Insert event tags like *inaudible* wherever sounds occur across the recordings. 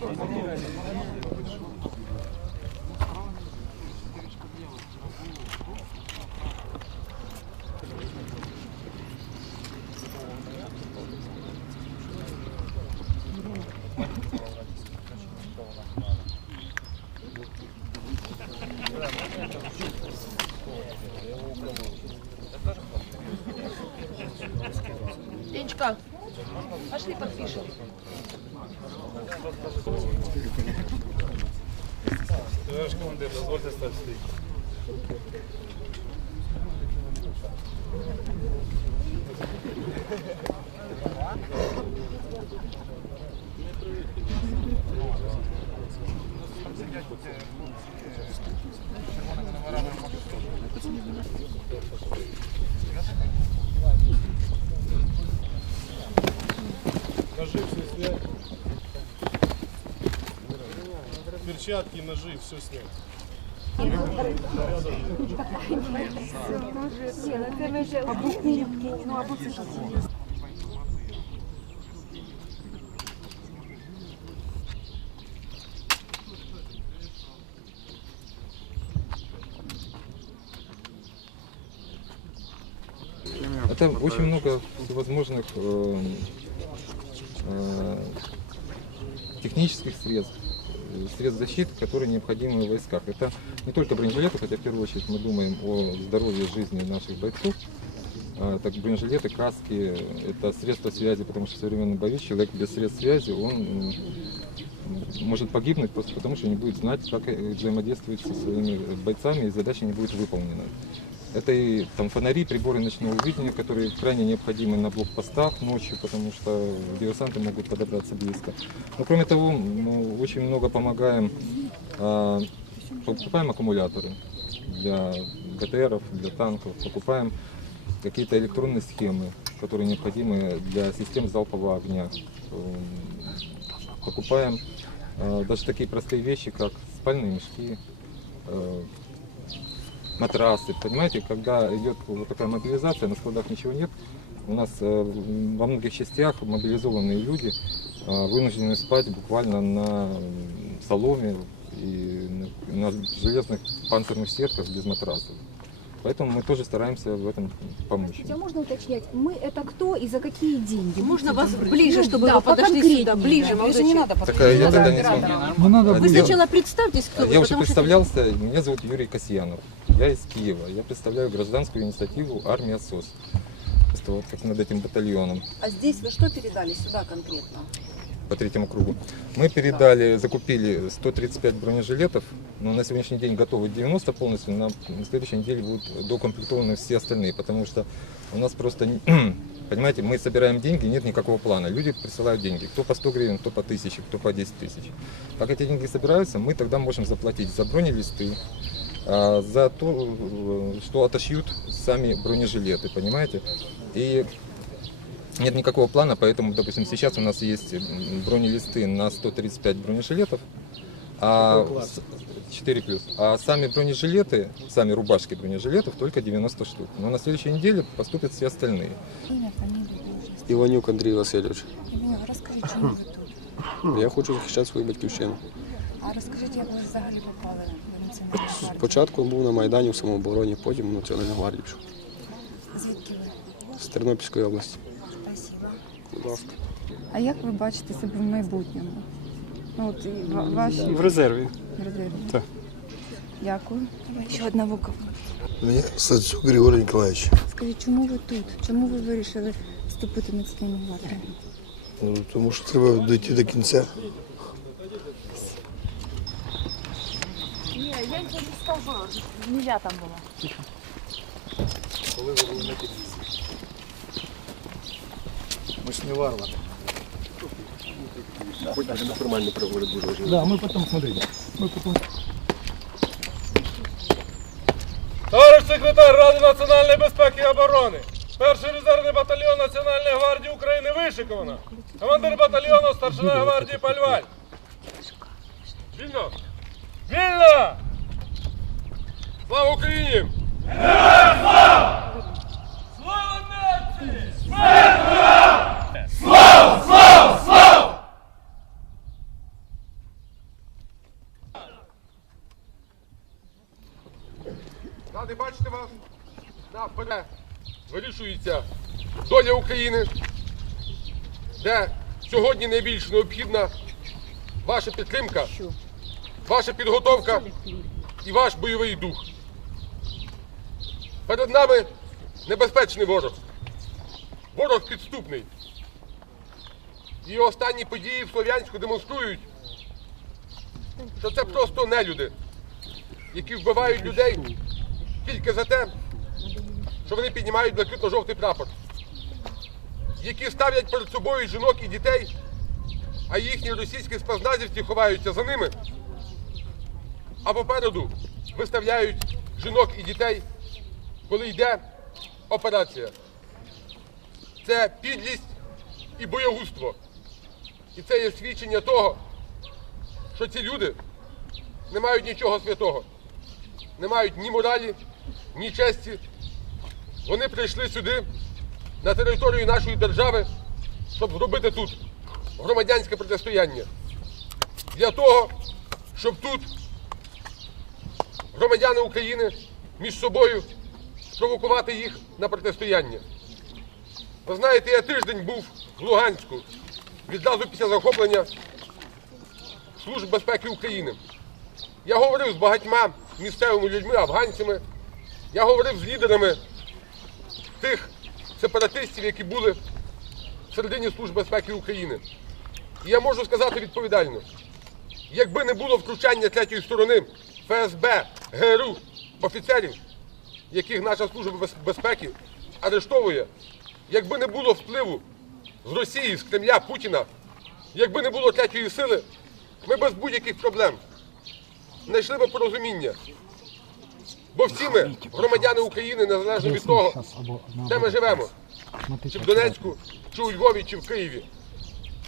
все, мати. Денечка, пошли подпишем. Товариш командир, дозвольте стати стійку. Ножи все снять. Перчатки, ножи, все снять. Это очень много всевозможных э, э, технических средств, средств защиты, которые необходимы в войсках. Это не только бронежилеты, хотя в первую очередь мы думаем о здоровье жизни наших бойцов. А, Так бронежилеты, каски, это средства связи, потому что в современном бою человек без средств связи, он может погибнуть просто потому, что не будет знать, как взаимодействовать со своими бойцами, и задача не будет выполнена. Это и там фонари, приборы ночного видения, которые крайне необходимы на блокпостах ночью, потому что диверсанты могут подобраться близко. Но кроме того, мы очень много помогаем, а, покупаем аккумуляторы для БТРов, для танков, покупаем какие-то электронные схемы, которые необходимы для систем залпового огня. Эм, Покупаем э, даже такие простые вещи, как спальные мешки, э, матрасы. Понимаете, когда идет вот такая мобилизация, на складах ничего нет, у нас э, во многих частях мобилизованные люди э, вынуждены спать буквально на соломе и на железных панцирных сетках без матрасов. Поэтому мы тоже стараемся в этом помочь. Хотя можно уточнять, мы это кто и за какие деньги? Можно вас Будьте ближе, добры. чтобы да, вы подошли поконкретнее, сюда, ближе, да. молодой человек. Так а я тогда не смогу. Не надо Вы Я- сначала представьтесь, кто вы, Я уже потому что... представлялся, меня зовут Юрий Касьянов. Я из Киева. Я представляю гражданскую инициативу «Армия СОС». Просто вот как над этим батальоном А здесь вы что передали сюда конкретно? По третьему кругу. Мы передали, закупили 135 бронежилетов, но на сегодняшний день готовы 90 полностью, на, на следующей неделе будут докомплектованы все остальные, потому что у нас просто, *clears throat* понимаете, мы собираем деньги, нет никакого плана. Люди присылают деньги, кто по 100 гривен, кто по 1000, кто по 10 тысяч. Как эти деньги собираются, мы тогда можем заплатить за бронелисты, а, за то, э, что отошьют сами бронежилеты, понимаете? И нет никакого плана, поэтому, допустим, сейчас у нас есть м, бронелисты на 135 бронежилетов, а с- 4 плюс. А сами бронежилеты, сами рубашки бронежилетов только 90 штук. Но на следующей неделе поступят все остальные. Имя, фамилия, должность. Иванюк Андрей Васильевич. Иванов, расскажи, чему вы тут? Я хочу захищати свою батьківщину. А розкажіть, як ви взагалі попали до національної гвардії? Спочатку був на Майдані в самообороні, потім в Національній гвардії пішов. Звідки ви? З Тернопільської області. Будь ласка. А як ви бачите себе в майбутньому? Ну, от і ва- ваші В резерві. резерви. Так. Дякую. Давай ще одна вука. Меня Сацюк Григорий Николаевич. Скажіть, чому ви тут? Чому ви вирішили вступити в національну гвардію? Ну, тому що треба дойти до кінця. Не, я ничего не скажу. Не я там была. Ми ж не варвари. Товариш секретар Ради національної безпеки і оборони. Перший резервний батальйон Національної гвардії України вишиковано. Командир батальйону старшина гвардії Пальваль. Вільно! Вільно! Слава Україні! Слава вирішується доля України, де сьогодні найбільш необхідна ваша підтримка, ваша підготовка і ваш бойовий дух. Перед нами небезпечний ворог. Ворог підступний. І останні події в Слов'янську демонструють, що це просто нелюди, які вбивають людей тільки за те, що вони піднімають блакитно-жовтий прапор, які ставлять перед собою жінок і дітей, а їхні російські спазназівці ховаються за ними, а попереду виставляють жінок і дітей, коли йде операція. Це підлість і боягузтво. І це є свідчення того, що ці люди не мають нічого святого не мають ні моралі, ні честі. Вони прийшли сюди, на територію нашої держави, щоб зробити тут громадянське протистояння. Для того, щоб тут громадяни України між собою спровокувати їх на протистояння. Ви знаєте, я тиждень був в Луганську відразу після захоплення Служб безпеки України. Я говорив з багатьма місцевими людьми, афганцями. Я говорив з лідерами тих сепаратистів, які були в середині Служби безпеки України. І я можу сказати відповідально, якби не було втручання третьої сторони ФСБ, ГРУ, офіцерів, яких наша служба безпеки арештовує, якби не було впливу з Росії, з Кремля, Путіна, якби не було третьої сили, ми без будь-яких проблем знайшли би порозуміння. Бо всі ми громадяни України, незалежно від того, де ми живемо, чи в Донецьку, чи у Львові, чи в Києві.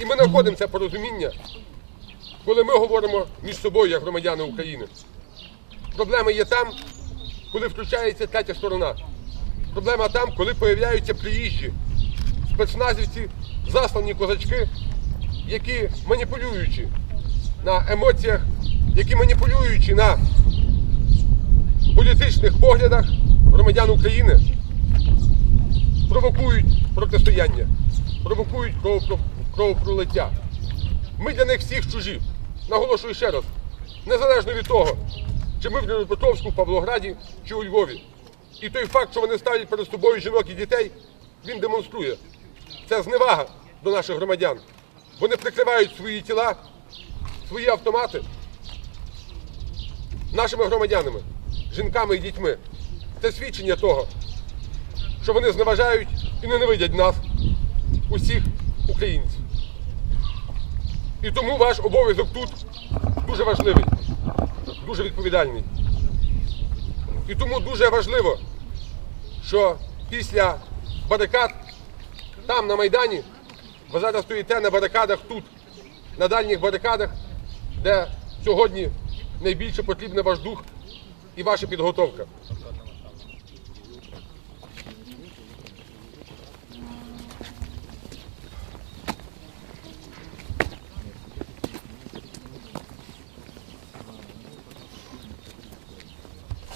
І ми знаходимо це порозуміння, коли ми говоримо між собою як громадяни України. Проблеми є там, коли включається третя сторона. Проблема там, коли появляються приїжджі, спецназівці, заслані козачки, які маніпулюючи на емоціях, які маніпулюючи на політичних поглядах громадян України, провокують протистояння, провокують кровопро- кровопролиття. Ми для них всіх чужі. Наголошую ще раз, незалежно від того, чи ми в Дніпропетровську, в Павлограді чи у Львові. І той факт, що вони ставлять перед собою жінок і дітей, він демонструє. Це зневага до наших громадян. Вони прикривають свої тіла, свої автомати нашими громадянами, жінками і дітьми. Це свідчення того, що вони зневажають і ненавидять нас, усіх українців. І тому ваш обов'язок тут дуже важливий, дуже відповідальний. І тому дуже важливо, що після барикад там на Майдані, ви зараз стоїте на барикадах тут, на дальніх барикадах, де сьогодні найбільше потрібен ваш дух і ваша підготовка.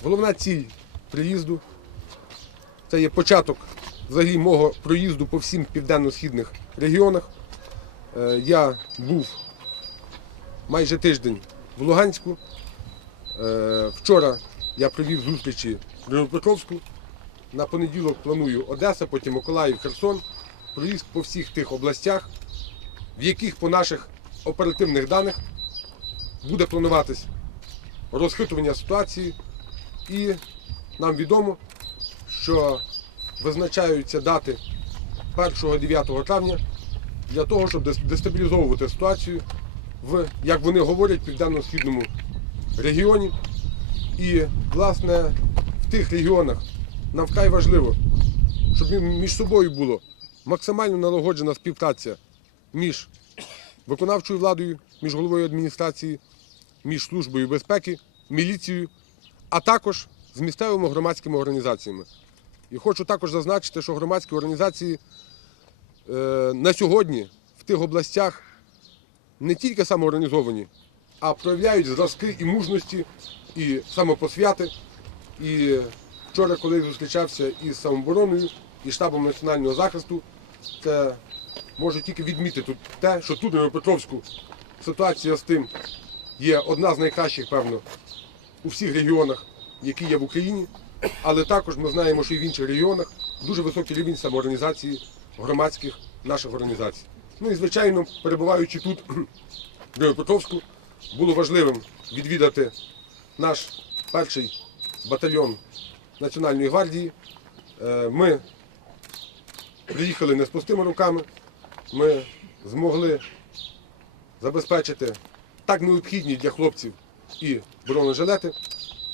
Головна ціль приїзду це є початок взагалі мого проїзду по всім південно-східних регіонах. Е, я був майже тиждень в Луганську. Е, Вчора я провів зустрічі в Дніпропетровську. На понеділок планую Одеса, потім Миколаїв, Херсон. Проїзд по всіх тих областях, в яких по наших оперативних даних буде плануватись розхитування ситуації. І нам відомо, що визначаються дати 1-9 травня для того, щоб дестабілізовувати ситуацію в, як вони говорять, південно-східному регіоні. І, власне, в тих регіонах нам вкрай важливо, щоб між собою було максимально налагоджена співпраця між виконавчою владою, між головою адміністрації, між службою безпеки, міліцією, а також з місцевими громадськими організаціями. І хочу також зазначити, що громадські організації е, на сьогодні в тих областях не тільки самоорганізовані, а проявляють зразки і мужності, і самопосвяти. І вчора, коли зустрічався із самообороною і штабом національного захисту, це можу тільки відмітити те, що тут, на Дніпропетровську, ситуація з тим є одна з найкращих, певно, у всіх регіонах, які є в Україні. Але також ми знаємо, що і в інших регіонах дуже високий рівень самоорганізації громадських наших організацій. Ну і звичайно, перебуваючи тут, *clears throat* в Дніпропетровську, було важливим відвідати наш перший батальйон Національної гвардії. Е, Ми приїхали не з пустими руками. Ми змогли забезпечити так необхідні для хлопців і бронежилети,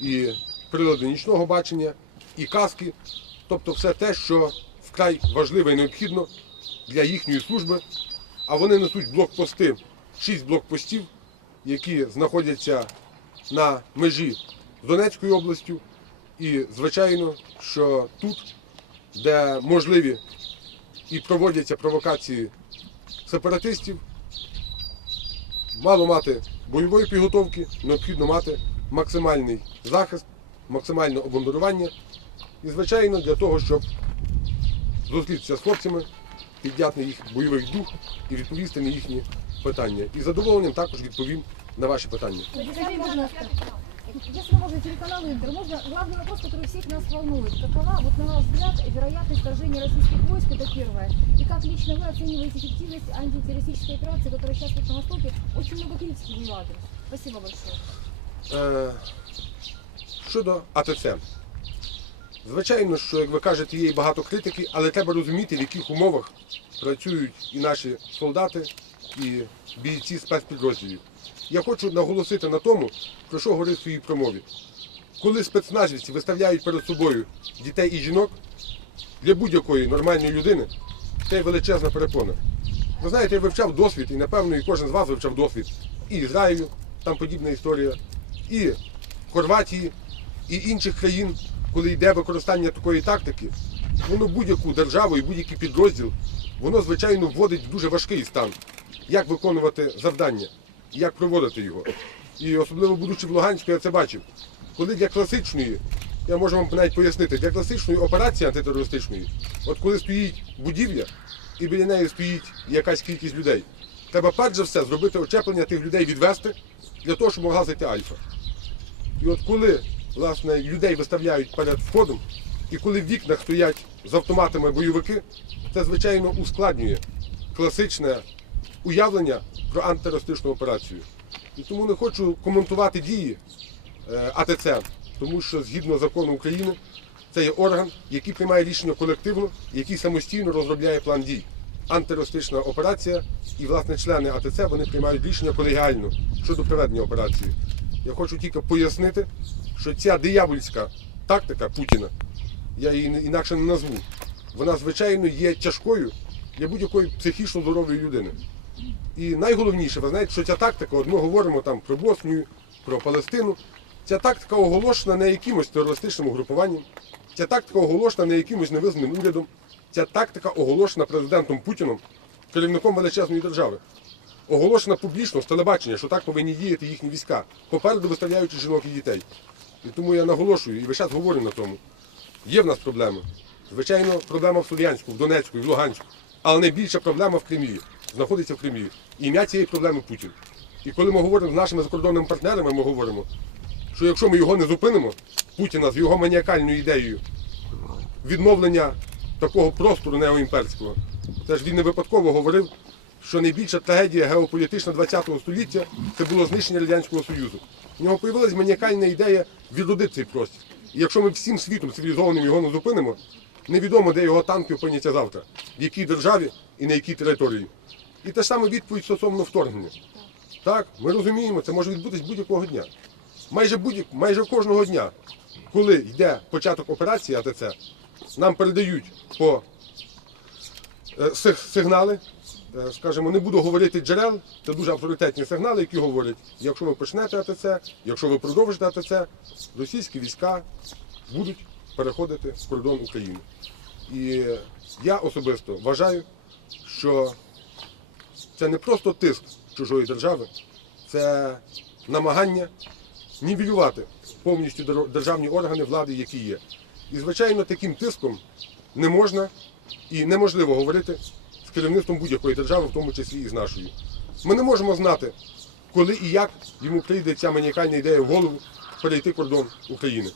і прилади нічного бачення, і каски, тобто все те, що вкрай важливе і необхідно для їхньої служби. А вони несуть блокпости, шість блокпостів, які знаходяться на межі з Донецькою областю. І, звичайно, що тут, де можливі і проводяться провокації сепаратистів, мало мати бойової підготовки, необхідно мати максимальний захист, максимальне обмундирування. І, звичайно, для того, щоб зустрітися з хлопцями, підняти їх бойовий дух і відповісти на їхні питання. І з задоволенням також відповім на ваші питання. Скажите, пожалуйста, если можно, телеканал Интер, можно главный вопрос, который всех нас волнует. Какова, вот на ваш взгляд, вероятность вторжения российских войск, это первое. И как лично вы оцениваете эффективность антитеррористической операции, которая сейчас вот на Востоке, очень много критики в ее адрес. Спасибо большое. Е, щодо АТЦ. Звичайно, що, як ви кажете, є і багато критики, але треба розуміти, в яких умовах працюють і наші солдати, і бійці спецпідрозділів. Я хочу наголосити на тому, про що говорив в своїй промові. Коли спецназівці виставляють перед собою дітей і жінок, для будь-якої нормальної людини це величезна перепона. Ви знаєте, я вивчав досвід, і напевно і кожен з вас вивчав досвід і Ізраїлю, там подібна історія, і Хорватії, і інших країн, коли йде використання такої тактики, воно будь-яку державу і будь-який підрозділ, воно, звичайно, вводить в дуже важкий стан, як виконувати завдання, як проводити його. І особливо будучи в Луганську, я це бачив. Коли для класичної, я можу вам навіть пояснити, для класичної операції антитерористичної, от коли стоїть будівля і біля неї стоїть якась кількість людей, треба перш за все зробити очеплення тих людей відвести для того, щоб могла зайти альфа. І от коли власне, людей виставляють перед входом, і коли в вікнах стоять з автоматами бойовики, це, звичайно, ускладнює класичне уявлення про антитерористичну операцію. І тому не хочу коментувати дії е, АТЦ, тому що згідно закону України це є орган, який приймає рішення колективно, який самостійно розробляє план дій. Антитерористична операція і, власне, члени АТЦ вони приймають рішення колегіально щодо проведення операції. Я хочу тільки пояснити, що ця диявольська тактика Путіна, я її інакше не назву, вона, звичайно, є тяжкою для будь-якої психічно здорової людини. І найголовніше, ви знаєте, що ця тактика, от ми говоримо там про Боснію, про Палестину, ця тактика оголошена не якимось терористичним угрупуванням, ця тактика оголошена не якимось невизнаним урядом, ця тактика оголошена президентом Путіном, керівником величезної держави. Оголошена публічно з телебачення, що так повинні діяти їхні війська, попереду виставляючи жінок і дітей. І тому я наголошую і весь час говорю на тому. Є в нас проблеми. Звичайно, проблема в Слов'янську, в Донецьку і в Луганську. Але найбільша проблема в Кремлі, знаходиться в Кремлі. Ім'я цієї проблеми Путін. І коли ми говоримо з нашими закордонними партнерами, ми говоримо, що якщо ми його не зупинимо, Путіна з його маніакальною ідеєю відновлення такого простору неоімперського, це ж він не випадково говорив, що найбільша трагедія геополітична ХХ століття це було знищення Радянського Союзу. У нього з'явилася маніакальна ідея відродити цей простір. Якщо ми всім світом цивілізованим його не зупинимо, невідомо, де його танки опиняться завтра, в якій державі і на якій території. І те саме відповідь стосовно вторгнення. Так, ми розуміємо, це може відбутись будь-якого дня. Майже будь майже кожного дня, коли йде початок операції АТЦ, нам передають по е, сигнали. Е, Скажімо, не буду говорити джерел, це дуже авторитетні сигнали, які говорять, якщо ви почнете АТЦ, якщо ви продовжите АТЦ, російські війська будуть переходити в кордон України. І я особисто вважаю, що це не просто тиск чужої держави, це намагання нівелювати повністю державні органи влади, які є. І, звичайно, таким тиском не можна і неможливо говорити керівництвом будь-якої держави, в тому числі і з нашою. Ми не можемо знати, коли і як йому прийде ця маніакальна ідея в голову перейти кордон України.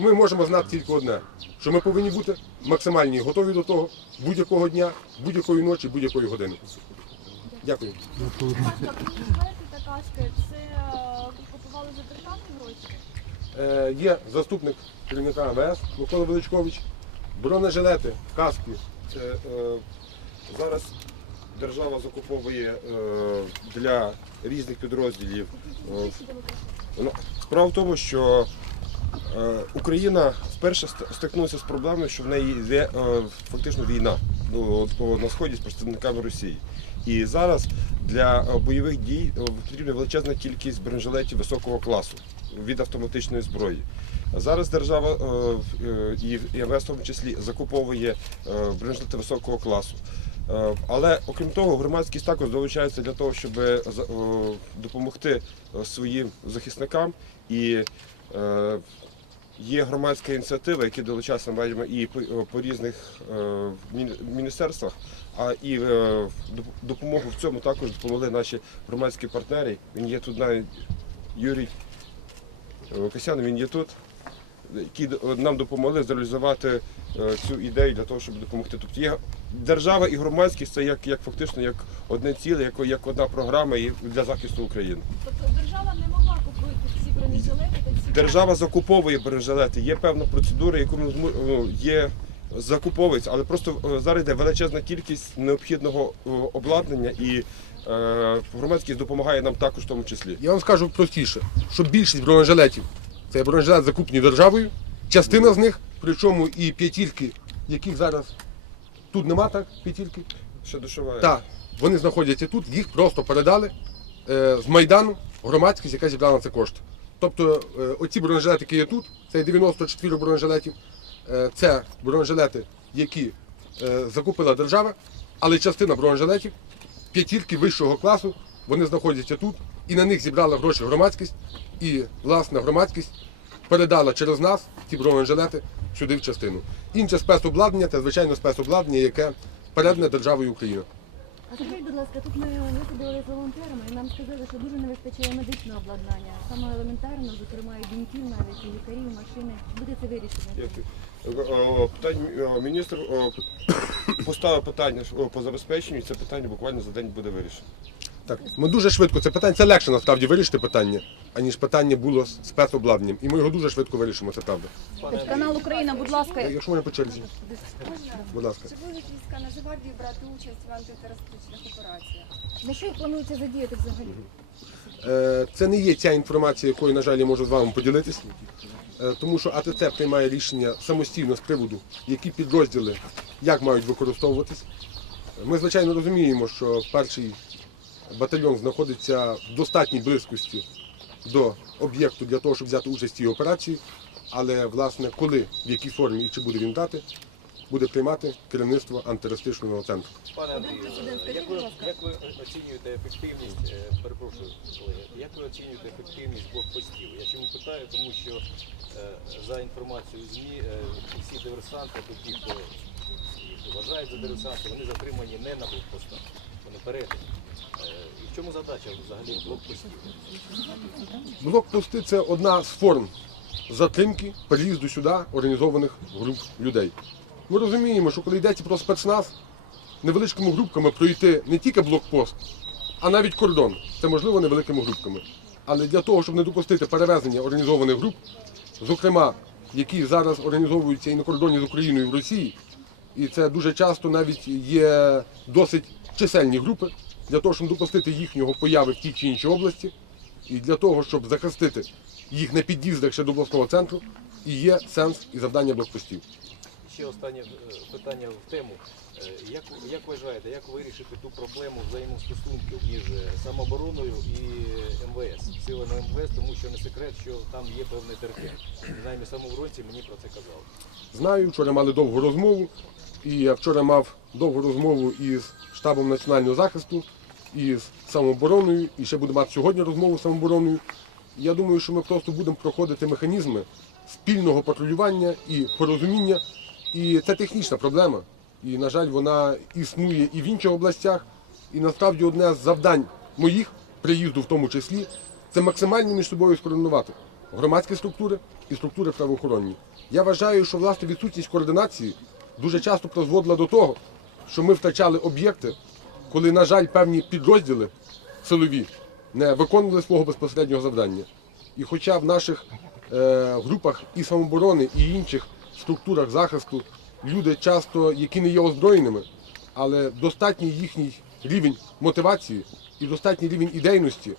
Ми можемо знати тільки одне, що ми повинні бути максимально готові до того будь-якого дня, будь-якої ночі, будь-якої години. Дякую. Та каски, це е, купували за державні гроші? Е, є заступник керівника МВС Микола Величкович, бронежилети, каски. Це, е, зараз держава закуповує е, для різних підрозділів. Е, ну, справа в тому, що е, Україна вперше стикнулася з проблемою, що в неї йде фактично війна на сході з представниками Росії. І зараз для бойових дій потрібна величезна кількість бронежилетів високого класу від автоматичної зброї. Зараз держава е, е, і МВС в тому числі закуповує е, бронежилети високого класу. Але окрім того, громадськість також долучається для того, щоб допомогти своїм захисникам. І є громадська ініціатива, які долучаються і по, різних міністерствах. А і допомогу в цьому також допомогли наші громадські партнери. Він є тут навіть Юрій Касян, він є тут які нам допомогли зреалізувати е, цю ідею для того, щоб допомогти. Тобто є держава і громадськість це як, як фактично як одне ціле, як, як одна програма і для захисту України. Тобто держава не могла купити ці бронежилети ці Держава закуповує бронежилети, є певна процедура, яку ми ну, є. Закуповується, але просто е, зараз йде величезна кількість необхідного е, обладнання і е, громадськість допомагає нам також в тому числі. Я вам скажу простіше, що більшість бронежилетів це бронежилет закуплені державою, частина з них, причому і п'ятірки, яких зараз тут нема, так, п'ятірки, Ще душова. так, вони знаходяться тут, їх просто передали е, з Майдану громадськість, яка зібрала на це кошти. Тобто е, оці бронежилети, які є тут, це 94 бронежилетів, е, це бронежилети, які е, закупила держава, але частина бронежилетів, п'ятірки вищого класу, вони знаходяться тут, і на них зібрала гроші громадськість, і власна громадськість передала через нас ці бронежилети сюди в частину. Інше спецобладнання це звичайно спецобладнання, яке передане державою Україна. А скажіть, будь ласка, тут ми виходили з волонтерами і нам сказали, що дуже не вистачає медичного обладнання. Саме елементарно, зокрема, і бінтів навіть, і лікарів, машини. Чи буде це вирішено? Е, е, е, міністр *coughs* поставив питання по забезпеченню, і це питання буквально за день буде вирішено. Так, ми дуже швидко це питання. Це легше насправді вирішити питання, аніж питання було з спецобладнанням. І ми його дуже швидко вирішимо, це правда. Канал Україна, будь ласка, Якщо мене по черзі, будь ласка. Чи будуть війська Нацгвардії брати участь в антитерористичних операціях? На що їх планується задіяти взагалі? Е, Це не є ця інформація, якою, на жаль, я можу з вами поділитися. Е, Тому що АТЦ приймає рішення самостійно з приводу, які підрозділи як мають використовуватись. Ми, звичайно, розуміємо, що перший батальйон знаходиться в достатній близькості до об'єкту для того, щоб взяти участь в цій операції. Але, власне, коли, в якій формі і чи буде він брати, буде приймати керівництво антитерористичного центру. Пане Андрію, як ви, як ви оцінюєте ефективність, е, перепрошую, як ви оцінюєте ефективність блокпостів? Я чому питаю, тому що е, за інформацією ЗМІ е, всі диверсанти, ті, хто вважають за диверсантів, вони затримані не на блокпостах, вони передані. Е, в чому задача взагалі блокпостів? Блокпости це одна з форм затримки переїзду сюди організованих груп людей. Ми розуміємо, що коли йдеться про спецназ, невеличкими групками пройти не тільки блокпост, а навіть кордон. Це можливо невеликими групками. Але для того, щоб не допустити перевезення організованих груп, зокрема, які зараз організовуються і на кордоні з Україною і в Росії, і це дуже часто навіть є досить чисельні групи, для того, щоб допустити їхнього появи в тій чи іншій області, і для того, щоб захистити їх на під'їздах ще до обласного центру, і є сенс і завдання блокпостів. Ще останнє е, питання в тему. Е, Як, як вважаєте, як вирішити ту проблему взаємостосунків між е, самообороною і МВС, силами МВС, тому що не секрет, що там є певний терпінь. Принаймні самооборонці мені про це казали. Знаю, вчора мали довгу розмову, і я вчора мав довгу розмову із штабом національного захисту, і з самообороною, і ще буду мати сьогодні розмову з самообороною. Я думаю, що ми просто будемо проходити механізми спільного патрулювання і порозуміння. І це технічна проблема. І, на жаль, вона існує і в інших областях. І насправді одне з завдань моїх, приїзду в тому числі, це максимально між собою скоординувати громадські структури і структури правоохоронні. Я вважаю, що власне відсутність координації дуже часто призводила до того, що ми втрачали об'єкти, коли, на жаль, певні підрозділи силові не виконували свого безпосереднього завдання. І хоча в наших е, групах і самооборони, і інших структурах захисту люди часто, які не є озброєними, але достатній їхній рівень мотивації і достатній рівень ідейності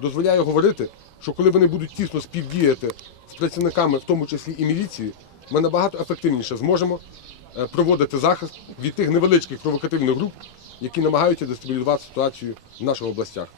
дозволяє говорити, що коли вони будуть тісно співдіяти з працівниками, в тому числі і міліції, ми набагато ефективніше зможемо е, проводити захист від тих невеличких провокативних груп, які намагаються дестабілізувати ситуацію в наших областях.